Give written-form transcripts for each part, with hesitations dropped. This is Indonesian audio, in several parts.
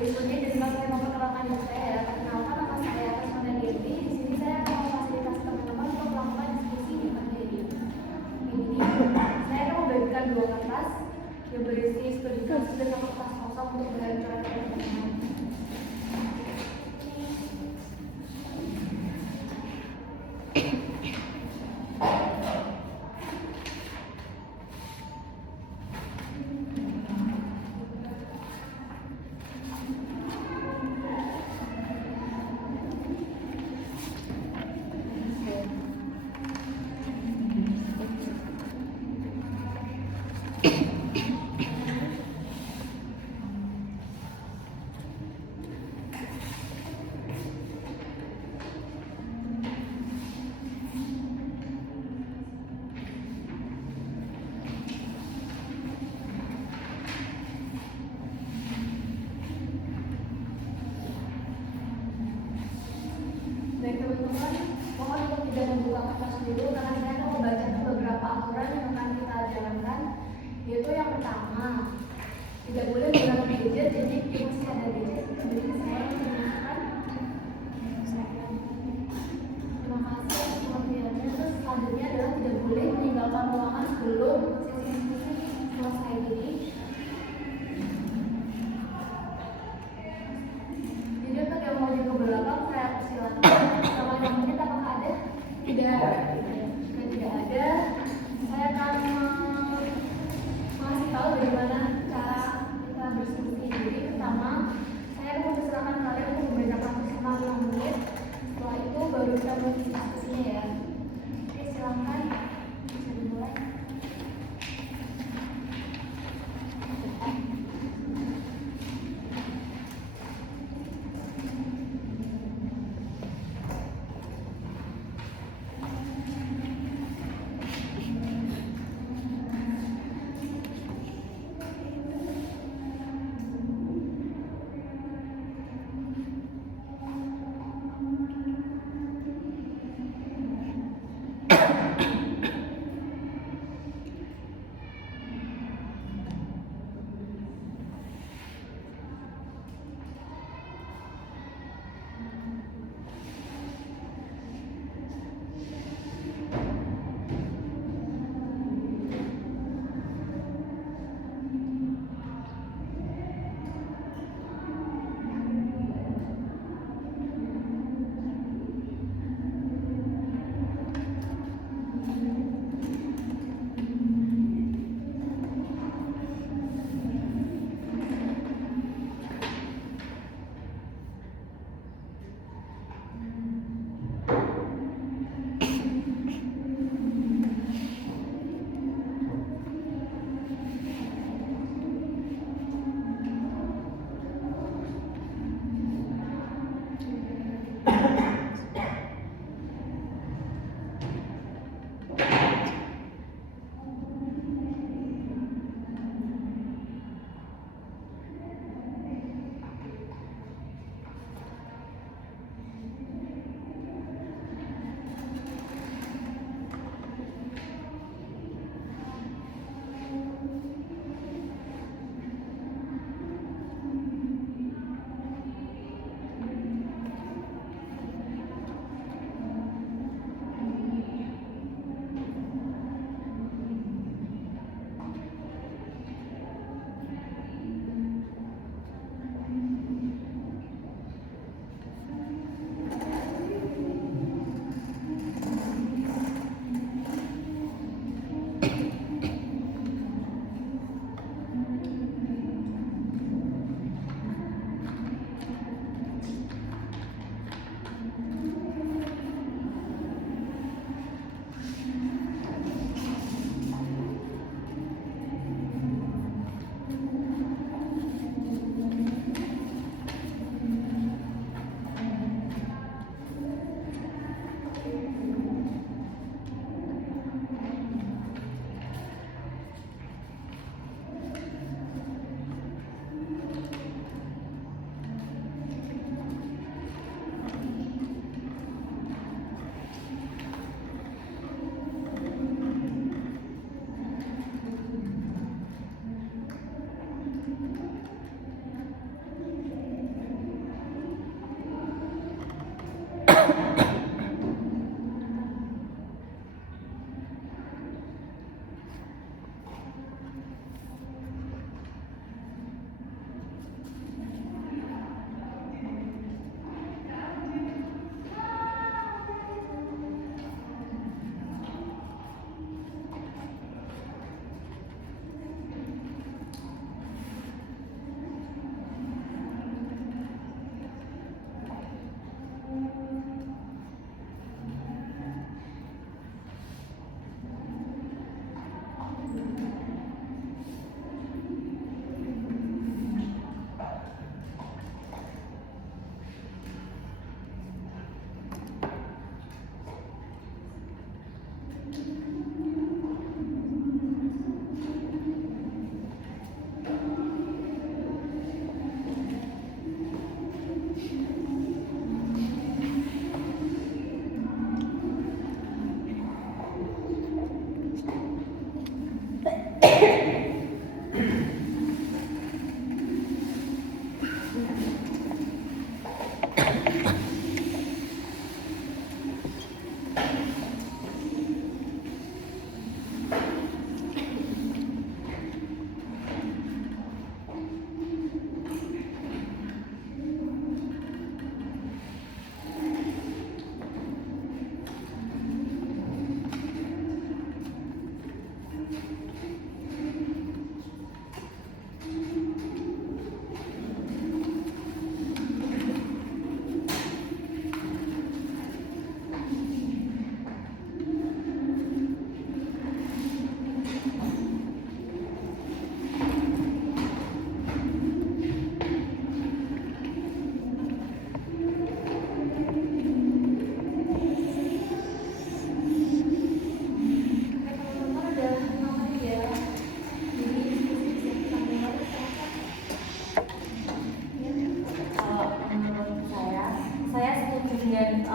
Berikutnya jadi saya mau perkenalkan diri saya. Perkenalkan nama saya Kasmana Devi. Di sini saya akan memfasilitasi teman-teman untuk melakukan diskusi di materi. Ini saya akan membagikan 2 kertas yang berisi studi kasus dan kertas kosong untuk bahan coret teman-teman. Baik teman-teman, mohon untuk tidak membuka kertas dulu karena saya akan membacakan beberapa aturan yang akan kita jalankan. Yaitu yang pertama, tidak boleh menggunakan gadget, jadi masih ada gadget. Jadi saya menggunakan. Terima kasih atas pengertiannya. Terus selanjutnya adalah tidak boleh meninggalkan ruangan sebelum sesi diskusi selesai. Jadi untuk yang mau ke belakang saya persilakan. Kalau yang mungkin apakah ada? Tidak. Jika tidak ada, saya akan mengasih tahu bagaimana cara kita berdiskusi. Jadi pertama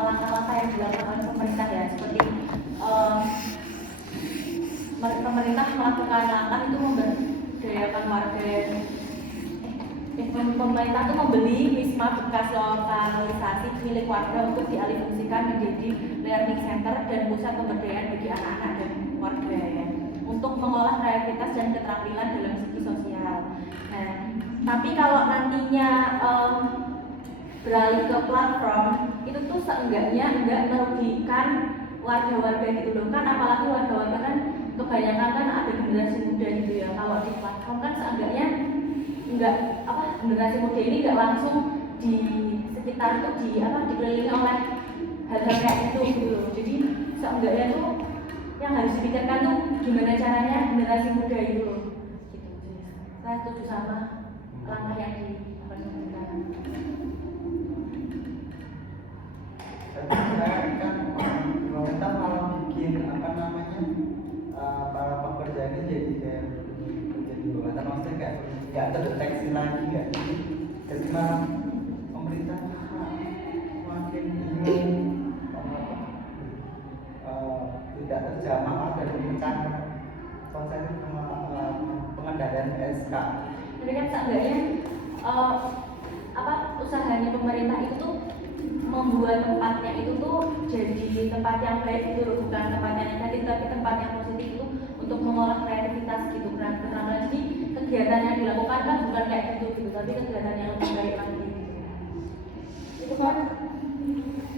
langkah-langkah yang dilakukan oleh pemerintah ya, seperti pemerintah melakukan langkah itu memberdayakan warga. Pemerintah itu membeli wisma bekas lokalisasi milik warga untuk dialihfungsikan menjadi learning center dan pusat pemberdayaan bagi anak-anak dan warga ya, untuk mengolah kreativitas dan keterampilan dalam segi sosial. Nah, tapi kalau nantinya beralih ke platform itu tuh seenggaknya enggak merugikan warga-warga gitu loh kan, apalagi warga-warga kan kebanyakan kan ada generasi muda gitu ya. Kalau di platform kan seenggaknya enggak generasi muda ini enggak langsung di sekitar itu dikelilingi oleh hal-hal kayak itu gitu loh. Jadi seenggaknya tuh yang harus dipikirkan tuh gimana caranya generasi muda itu loh gitu. Saya setuju sama langkah yang diambil pemerintah. Saya kan pemerintah malah bikin para pekerja ini jadi kayak menjadi beban, maksudnya kayak nggak terdeteksi lagi nggak, jadi malah pemerintah makin bingung, tidak terjamah dan memecah konsep pengendalian PSK. Tapi kan seenggaknya usahanya pemerintah itu tuh membuat tempatnya itu tuh jadi tempat yang baik gitu loh, bukan tempat yang negatif tapi tempat yang positif itu untuk mengolah kreativitas gitu kan. Jadi kegiatan yang dilakukan kan bukan kayak gitu tapi kegiatan yang lebih baik lagi gitu. Itu kan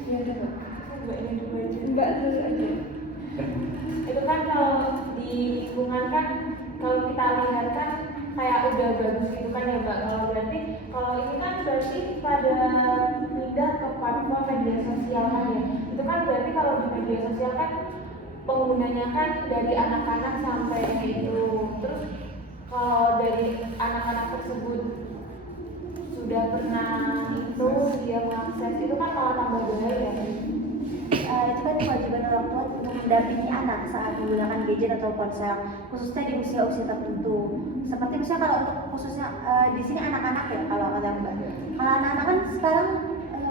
ya udah enggak ini dulu aja. Enggak dulu aja. Itu kan kalau di lingkungan kan kalau kita lihat kan kayak udah bagus gitu kan ya Mbak. Kalau ini kan berarti pada pindah ke platform media sosial kan ya. Itu kan berarti kalau di media sosial kan penggunanya kan dari anak-anak sampai itu. Terus kalau dari anak-anak tersebut sudah pernah itu dia mengakses itu kan malah tambah bahaya ya. Itu kan kewajiban orang tua untuk mendampingi anak saat menggunakan gadget atau ponsel, khususnya di usia-usia tertentu. Seperti misalnya kalau untuk khususnya di sini anak-anak ya, kalau kata Mbak. Kalau anak-anak kan sekarang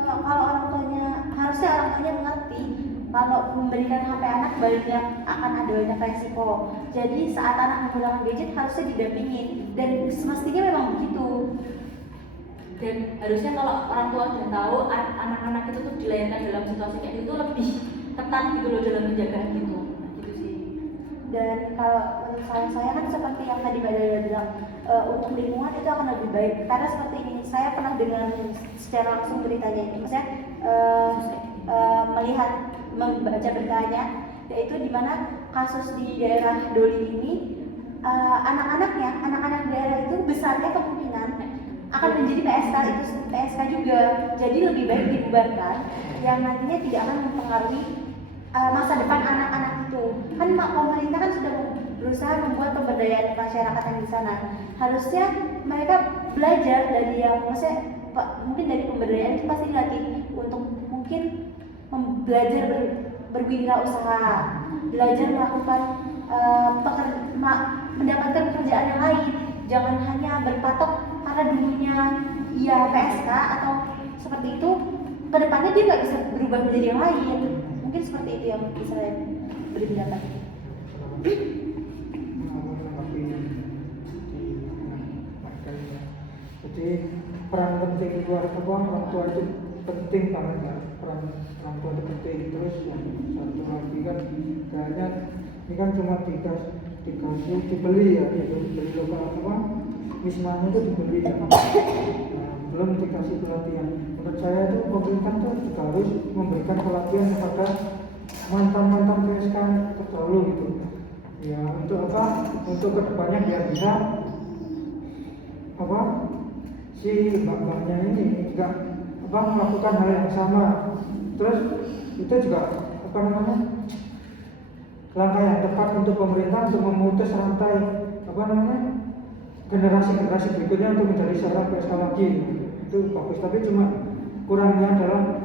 kalau orang tuanya harusnya orang tuanya mengerti kalau memberikan HP anak banyak akan ada banyak resiko. Jadi saat anak menggunakan gadget harusnya didampingin dan semestinya memang begitu. Dan harusnya kalau orang tua sudah tahu anak-anak itu tuh dilayani dalam situasi kayak itu lebih ketat gitu loh dalam menjaga gitu. Nah, gitu sih. Dan kalau menurut saya kan seperti yang tadi Mbak Dada bilang, untuk lingkungan itu akan lebih baik karena seperti ini, saya pernah dengan secara langsung beritanya ini, maksudnya melihat membaca beritanya, yaitu di mana kasus di daerah Doli ini anak-anak daerah itu besarnya kemungkinan akan menjadi PSK juga. Jadi lebih baik dibubarkan yang nantinya tidak akan mempengaruhi masa depan anak-anak itu. Kan pemerintah kan sudah berusaha membuat pemberdayaan masyarakat yang di sana. Harusnya mereka belajar dari yang maksudnya mungkin dari pemberdayaan itu pasti dilatih untuk mungkin belajar berwirausaha, belajar melakukan mendapatkan pekerjaan yang lain. Jangan hanya berpatok karena dulunya ia PSK atau seperti itu, kedepannya dia nggak bisa berubah menjadi yang lain. Mungkin seperti itu yang bisa saya beri pendapat. Jadi peran penting keluarga orang tua itu penting banget ya, peran orang tua itu penting. Terus yang satu lagi kan kayaknya ini kan cuma dibeli ya, dibeli lokal wismanya itu dibeli ya. Belum dikasih pelatihan. Menurut saya itu pemerintah tuh juga harus memberikan pelatihan kepada mantan PSK terdahulu gitu. Ya untuk untuk kedepannya biar bisa si mbak-mbaknya ini juga melakukan hal yang sama. Terus itu juga langkah yang tepat untuk pemerintah untuk memutus rantai generasi berikutnya untuk menjadi seorang PSK lagi. Itu bagus, tapi cuma kurangnya adalah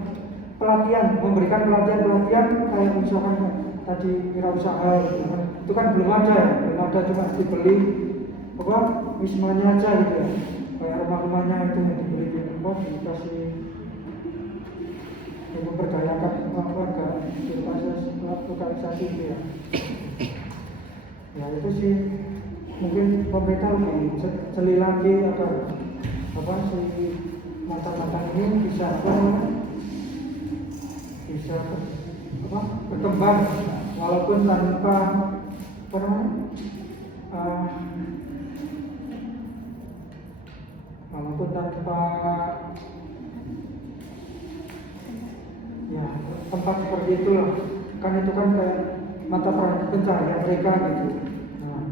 pelatihan, memberikan pelatihan kayak misalkan tadi wirausaha gitu kan. Itu kan belum ada, cuma dibeli wismanya aja gitu ya, kayak rumah-rumahnya itu yang dibeli dikasih memperdayakan lokalisasi itu ya. Ya itu sih mungkin pemerintah lebih jeli lagi agar apa si mantan-mantan ini bisa bisa berkembang walaupun tanpa walaupun tanpa ya tempat seperti itu lah, kan itu kan kayak mata pencaharian mereka gitu. Nah,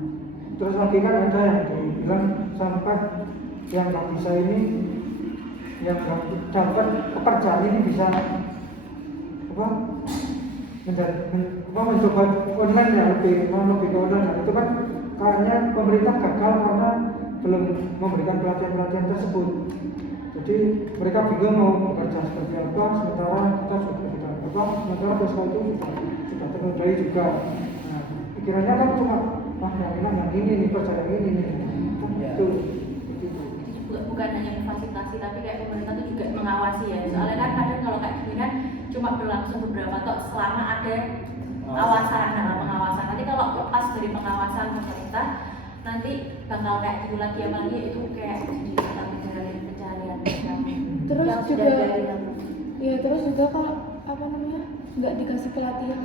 terus lagi kan ada yang dibilang sampai yang nggak bisa ini, yang nggak dapat pekerjaan ini bisa mencoba online ya, lebih ke online. Itu kan kayaknya pemerintah gagal karena belum memberikan pelatihan tersebut. Jadi mereka bingung mau bekerja seperti apa, sementara kita sementara PSK itu sudah ternodai juga. Nah, pikirannya kan cuma yang enak yang ini nih, kerja yang ini nih. Itu. Bukan hanya memfasilitasi, tapi kayak pemerintah itu juga mengawasi ya. Soalnya kan kadang kalau kayak gini kan cuma berlangsung beberapa tahun selama ada pengawasan. Nanti kalau lepas dari pengawasan pemerintah, nanti bakal kayak gitu lagi, apalagi itu kayak di mata pencarian. Terus yang juga sudah dari ya terus juga kalau nggak dikasih pelatihan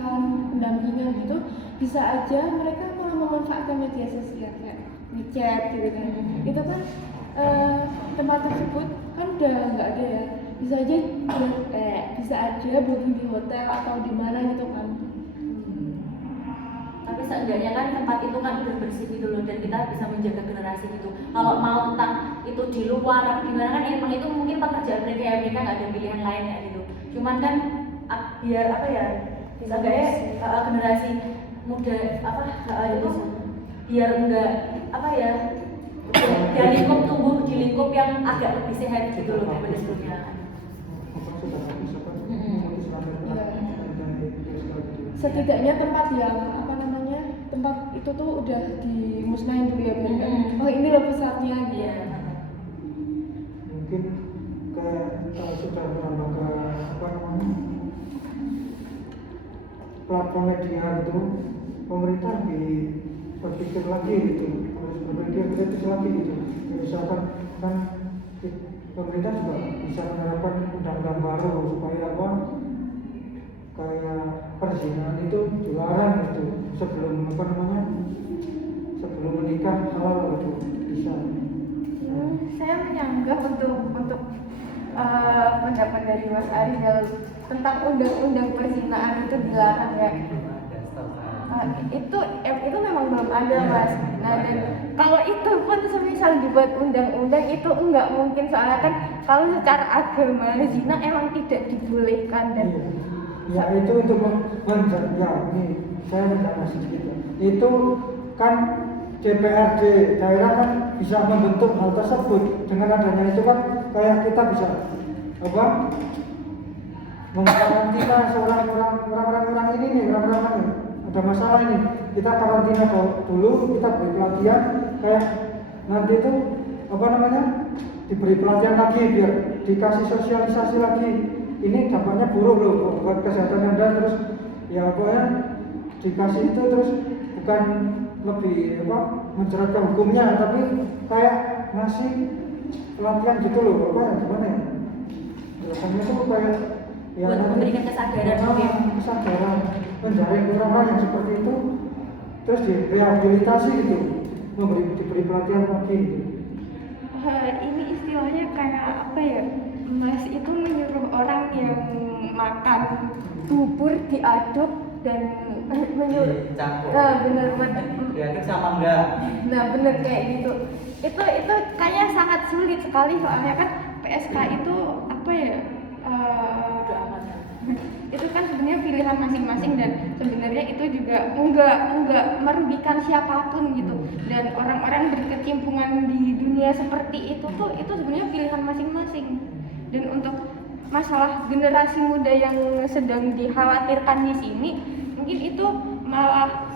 pendampingan gitu, bisa aja mereka malah memanfaatkan media sosial kayak ngechat gitu kan. Itu kan tempat tersebut kan udah nggak ada ya, bisa aja booking di hotel atau di mana gitu kan. Tapi seenggaknya kan tempat itu kan udah bersih gitu loh, dan kita bisa menjaga generasi gitu. Kalau mau tentang itu di luar atau gimana kan emang itu mungkin pekerjaan mereka ya, mereka nggak ada pilihan lain ya gitu. Cuman kan biar bisa generasi muda itu biar enggak ya lingkup tumbuh di lingkup yang agak lebih sehat gitu loh daripada sebelumnya. Setidaknya tempat yang tempat itu tuh udah dimusnahin dulu ya, biar oh ini loh pusatnya gitu. Iya. Mungkin kayak kalau sudah berambah ke platform media itu, pemerintah berpikir lagi gitu, harus berpikir kritis lagi gitu. Misalkan kan pemerintah juga bisa menerapkan undang-undang baru supaya kayak perzinahan itu dilarang gitu sebelum menikah halal gitu bisa. Saya menyanggah untuk pendapat dari Mas Ari tentang undang-undang perzinahan itu dilarang ya. Itu memang belum ada Mas. Nah, dan kalau itu pun semisal dibuat undang-undang itu enggak mungkin, soalnya kan kalau secara agama zina emang tidak dibolehkan dan ya itu ya ini saya menjawab sedikit ya. Itu kan DPRD daerah kan bisa membentuk hal tersebut. Dengan adanya itu kan kayak kita bisa mengkarantina orang-orang ini nih, orang-orang ada masalah ini, kita karantina dulu, kita beri pelatihan, kayak nanti itu diberi pelatihan lagi biar dikasih sosialisasi lagi. Ini dampaknya buruk loh buat kesehatan Anda, terus ya pokoknya dikasih itu terus bukan lebih menjeratkan hukumnya, tapi kayak ngasih pelatihan gitu loh, gimana ya? Jelasannya tuh kayak ya buat memberikan kesadaran menjaring orang-orang yang seperti itu, terus direhabilitasi gitu, diberi pelatihan lagi gitu. Ini istilahnya kayak apa ya? Mas itu menyuruh orang yang makan bubur diaduk dan menyuruh bener kreatif sama enggak? Nah bener kayak gitu. Itu kayaknya sangat sulit sekali, soalnya kan PSK itu itu kan sebenarnya pilihan masing-masing, dan sebenarnya itu juga enggak merugikan siapapun gitu. Dan orang-orang berkecimpungan di dunia seperti itu sebenarnya pilihan masing-masing. Dan untuk masalah generasi muda yang sedang dikhawatirkan di sini, mungkin itu malah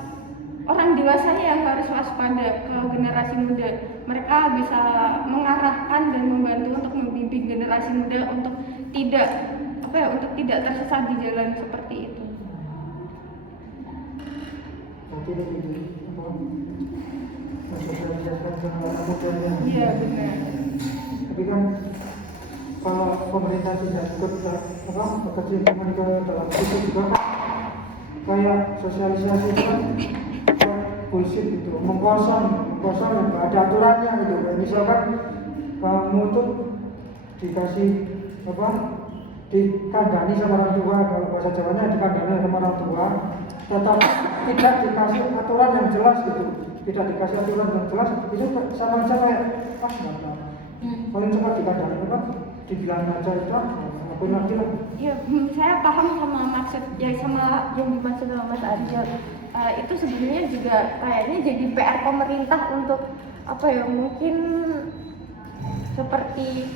orang dewasanya yang harus waspada ke generasi muda. Mereka bisa mengarahkan dan membantu untuk membimbing generasi muda untuk tidak tersesat di jalan seperti itu. nanti lebih mensosialisasikan ke anak mudanya. Iya benar. Tapi kan kalau pemerintah tidak ikut berkecimpung ke dalam itu juga kan kayak sosialisasi itu kan bullshit gitu, mengkosong dan nggak ada aturannya gitu. Kayak misalkan kamu tuh dikasih dikandani sama orang tua, kalau bahasa Jawanya dikandani sama orang tua, tetapi tidak dikasih aturan yang jelas gitu, tidak dikasih aturan yang jelas, itu sama aja kayak nggak tahu. Paling cepat dikandani dibilang aja itu lakuin lagi lah. Iya, saya paham sama maksud ya, sama yang dimaksud sama Mas Arjo. Itu sebenarnya juga kayaknya jadi PR pemerintah untuk apa ya, mungkin seperti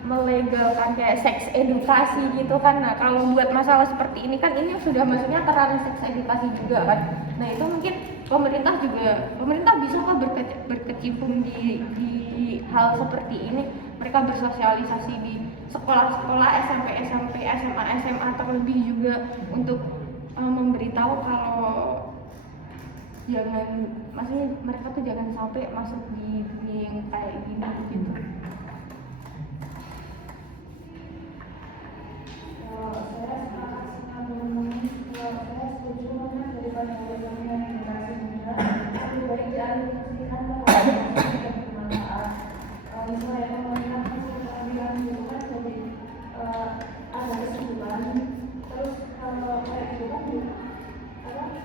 melegalkan kayak seks edukasi gitu kan. Nah kalau buat masalah seperti ini kan ini sudah maksudnya terang seks edukasi juga kan. Nah itu mungkin pemerintah bisa kok berkecimpung di hal seperti ini. Mereka bersosialisasi di sekolah-sekolah SMP, SMA, SMA terlebih juga untuk memberitahu kalau maksudnya mereka tuh jangan sampai masuk di dunia yang kayak gini gitu. Saya sepakat sama teman-teman, saya setuju banget daripada kami yang edukasi muda lebih baik dialihfungsikan ke bermanfaat. Misalnya pemerintah masih bilang gitu kan, jadi ada kesimpulan, terus kalau kayak gitu kan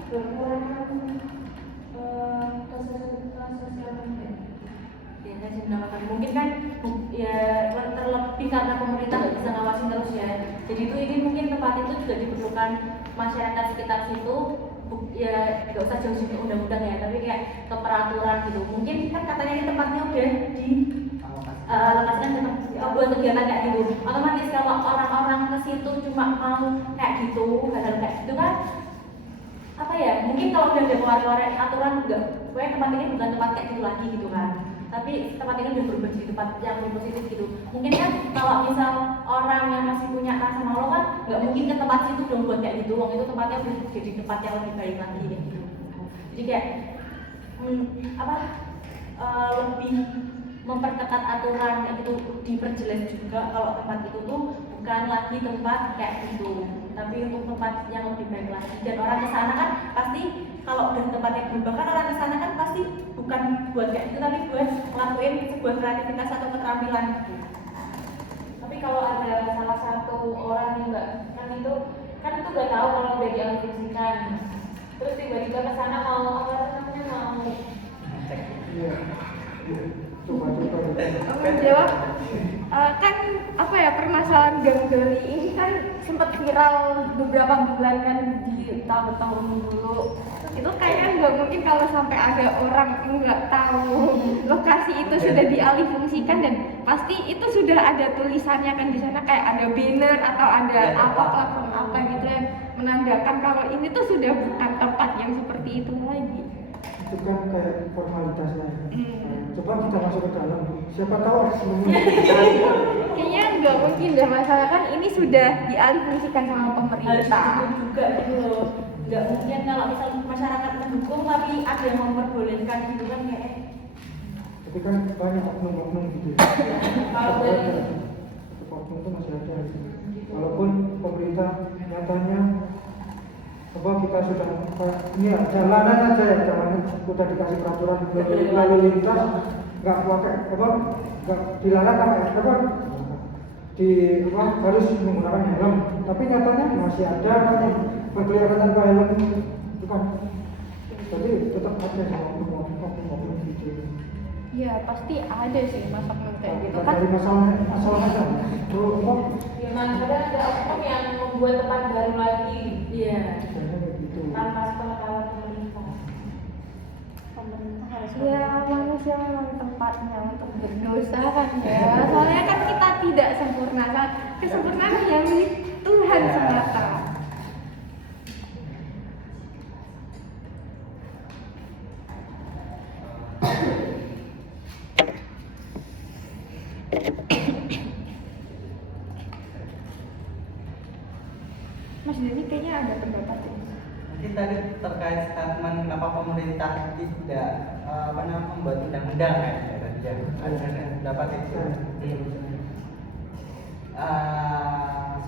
berkurangkan kesosial media. Ya, saya menambahkan mungkin kan ya terlebih karena pemerintah nggak bisa ngawasin terus ya. Jadi itu ini mungkin tempat itu juga diperlukan masyarakat sekitar situ, ya nggak usah jauh ke undang-undang ya, tapi kayak ke peraturan gitu. Mungkin kan katanya ini tempatnya udah di lokasikan buat kegiatan kayak gitu. Otomatis kalau orang-orang ke situ cuma mau kayak gitu, hal-hal kayak gitu kan apa ya, mungkin kalau udah ada keluar-keluar aturan enggak, pokoknya tempat ini bukan tempat kayak gitu lagi gitu kan, tapi tempat ini udah berubah jadi tempat yang lebih positif gitu. Mungkin kan kalau misal orang yang masih punya rasa malu kan nggak mungkin ke tempat situ dong buat kayak gitu, wong itu tempatnya udah jadi tempat yang lebih baik lagi kayak gitu. Jadi kayak lebih memperketat aturan kayak gitu, diperjelas juga kalau tempat itu tuh bukan lagi tempat kayak gitu, tapi untuk tempat yang lebih baik lagi. Dan orang kesana kan pasti kalau udah tempatnya berubah kan orang kesana kan pasti bukan buat kayak gitu, tapi buat ngelakuin sebuah kreativitas atau keterampilan gitu. Tapi kalau ada salah satu orang yang nggak nggak tahu kalau udah dialihfungsikan, terus tiba-tiba kesana mau Iya. Coba. Menjawab kan apa ya, permasalahan gang gali ini kan sempat viral beberapa bulan kan di tahun-tahun dulu. Itu kayaknya nggak mungkin kalau sampai ada orang nggak tahu lokasi itu sudah dialihfungsikan, dan pasti itu sudah ada tulisannya kan di sana, kayak ada banner atau ada platform apa gitu yang menandakan kalau ini tuh sudah bukan tempat yang seperti itu lagi. Itu kan kayak formalitasnya. Coba kita masuk ke dalam, siapa tahu semuanya. Kayaknya nggak mungkin deh, masalah kan ini sudah dialihfungsikan sama Harus pemerintah. didukung juga gitu loh. Nggak mungkin kalau misal masyarakat mendukung tapi ada yang memperbolehkan gitu kan kayak Tapi kan banyak oknum-oknum gitu. Oknum itu masih ada. Walaupun pemerintah nyatanya kita sudah ini ya, jalanan aja ya, jalanan sudah dikasih peraturan lalu lintas, nggak nggak dilarang harus menggunakan helm, tapi nyatanya masih ada yang berkeliaran tanpa helm itu kan. Jadi tetap ada oknum gitu. Iya pasti ada sih masalah kayak gitu kan. Dari masalah aja. Gimana ada oknum yang membuat tempat baru lagi, iya. tanpa sepengetahuan pemerintah. Pemerintah harus ya, manusia memang tempatnya untuk berdosa kan ya. Soalnya kan kita tidak sempurna kan. Kesempurnaan yang milik Tuhan semata. Mas Denny kayaknya ada pendapat ini. mungkin tadi terkait statement kenapa pemerintah tidak membuat undang-undang ya tadi ya ada pendapat itu.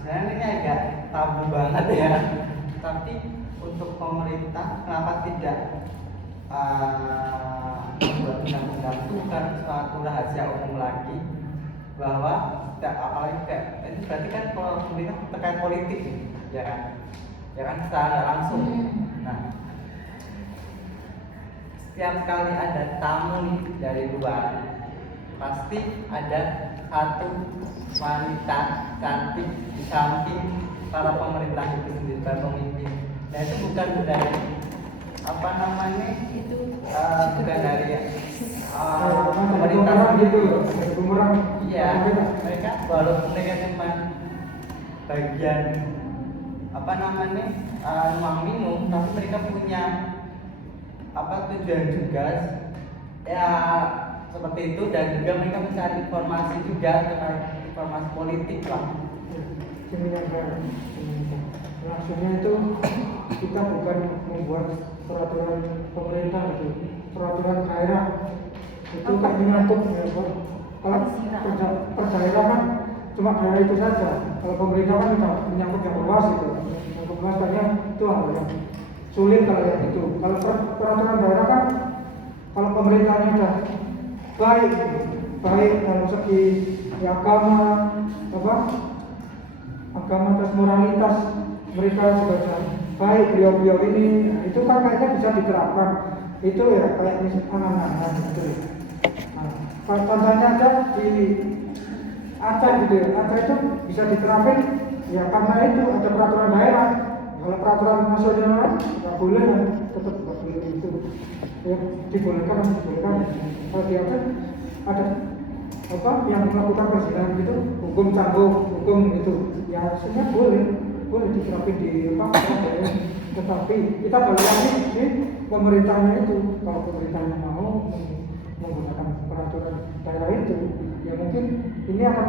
Sebenarnya ini agak tabu banget ya, tapi untuk pemerintah kenapa tidak membuat undang-undang itu bukan suatu rahasia umum lagi, bahwa tidak, apalagi kayak ini berarti kan kalau pemerintah terkait politik ya kan secara langsung. Nah, setiap kali ada tamu nih dari luar, pasti ada satu wanita cantik di samping para pemerintah itu sendiri, para pemimpin. Nah itu bukan dari bukan dari pemerintah gitu, bumerang. Iya, mereka walaupun mereka cuma bagian nuang minum, tapi mereka punya tujuan juga ya seperti itu, dan juga mereka mencari informasi juga terkait informasi politik lah. Maksudnya itu kita bukan membuat peraturan pemerintah itu, peraturan daerah itu kan menyangkut ya, kalau perdaerahan cuma daerah itu saja. Kalau pemerintah kan kita menyangkut yang luas itu, yang luas banyak itu hal yang sulit kalau yang itu. Kalau peraturan daerah kan kalau pemerintahnya sudah baik dalam segi agama terus moralitas mereka juga baik, beliau ini itu kan kayaknya bisa diterapkan itu ya, kayak misalnya anak-anak gitu. Nah, contohnya aja di Aceh gitu ya, Aceh itu bisa diterapin ya karena itu ada peraturan daerah. Kalau peraturan nasional nggak boleh, tetap nggak boleh itu ya, dibolehkan. Kalau di Aceh ada yang melakukan perzinahan itu hukum cambuk, hukum itu ya sebenarnya boleh diterapin di daerah. Tetapi kita balik lagi di pemerintahnya itu. Kalau pemerintahnya mau menggunakan peraturan daerah itu, ya mungkin ini akan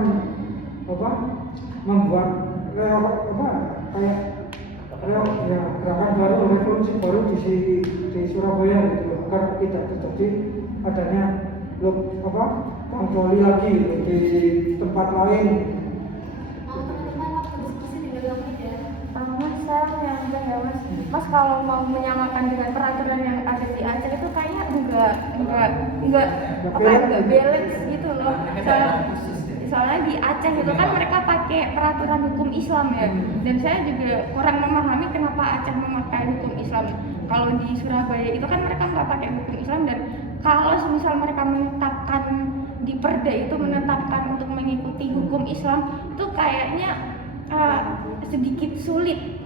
membuat kayak gerakan baru, revolusi baru di Surabaya gitu, agar tidak terjadi adanya kontroli lagi di tempat lain. Mau teman-teman waktu diskusi tinggal 2 menit ya. Mas, saya menyangka ya mas kalau mau menyamakan dengan peraturan yang ada di Aceh itu kayaknya enggak balance gitu loh. Soalnya di Aceh itu kan mereka pakai peraturan hukum Islam ya, dan saya juga kurang memahami kenapa Aceh memakai hukum Islam. Kalau di Surabaya itu kan mereka nggak pakai hukum Islam, dan kalau misal mereka menetapkan di Perda itu menetapkan untuk mengikuti hukum Islam itu kayaknya sedikit sulit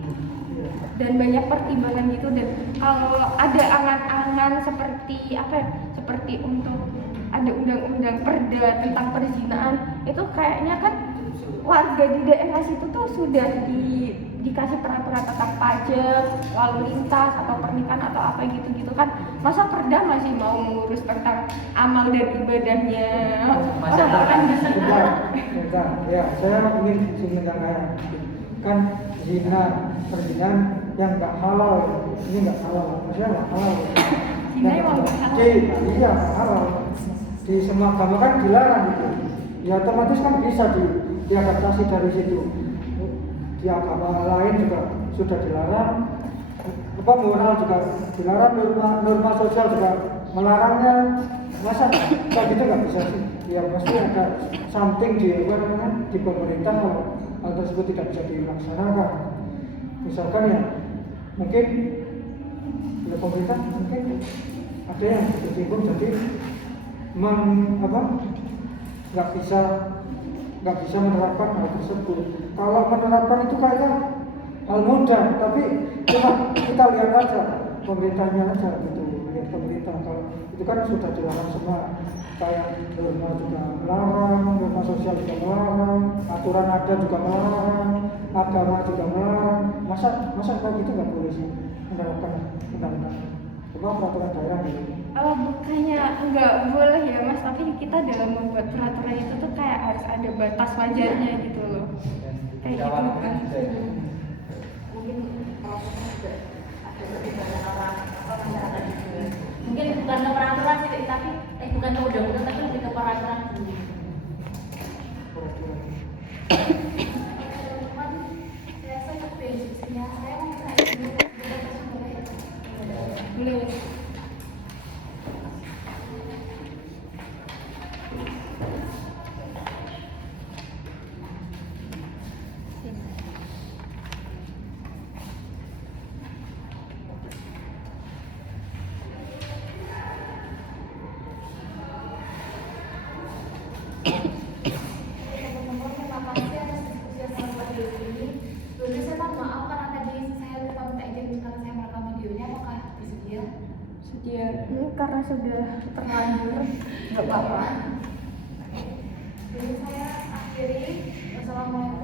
dan banyak pertimbangan gitu. Dan kalau ada angan-angan seperti untuk ada undang-undang Perda tentang perzinahan, itu kayaknya kan warga di daerah situ tuh sudah dikasih peraturan tentang pajak, lalu lintas atau pernikahan atau apa gitu kan. Masa Perda masih mau mengurus tentang amal dan ibadahnya orang-orang di sana? Ya, saya ingin menyampaikan kan perzinahan yang nggak halal, ini nggak halal, maksudnya nggak halal. Zina emang nggak halal. Iya nggak halal. Di semua agama kan dilarang gitu. Ya otomatis kan bisa diadaptasi dari situ. Di agama lain juga sudah dilarang. Moral juga dilarang, norma sosial juga melarangnya. Masa kayak gitu nggak bisa sih? Ya pasti ada something di pemerintah kalau hal tersebut tidak bisa dilaksanakan. Misalkan ya mungkin pemerintah mungkin ada yang tersinggung jadi nggak bisa menerapkan hal tersebut. Kalau menerapkan itu kayaknya hal mudah, tapi cuma kita lihat aja pemerintahnya aja gitu. Lihat pemerintah, kalau itu kan sudah dilarang semua, kayak norma juga melarang, norma sosial juga melarang, aturan adat juga melarang, agama juga melarang. Masa kayak gitu nggak boleh sih menerapkan undang-undang peraturan daerah gitu. Bukannya nggak boleh ya mas, tapi kita dalam membuat peraturan itu tuh kayak harus ada batas wajarnya gitu loh. Kayak gitu kan. Mungkin prosesnya juga ada Teman-teman, saya rasa cukup dari diskusinya. Saya mau tanya dulu, boleh? Boleh. Teman-teman, terima kasih atas diskusi yang sangat luar biasa ini. Sebelumnya saya mohon maaf karena tadi saya lupa minta izin karena saya merekam videonya. Apakah disedia? Sedia. Ini karena sudah terlanjur. Nggak apa-apa. Jadi saya akhiri. Wassalamualaikum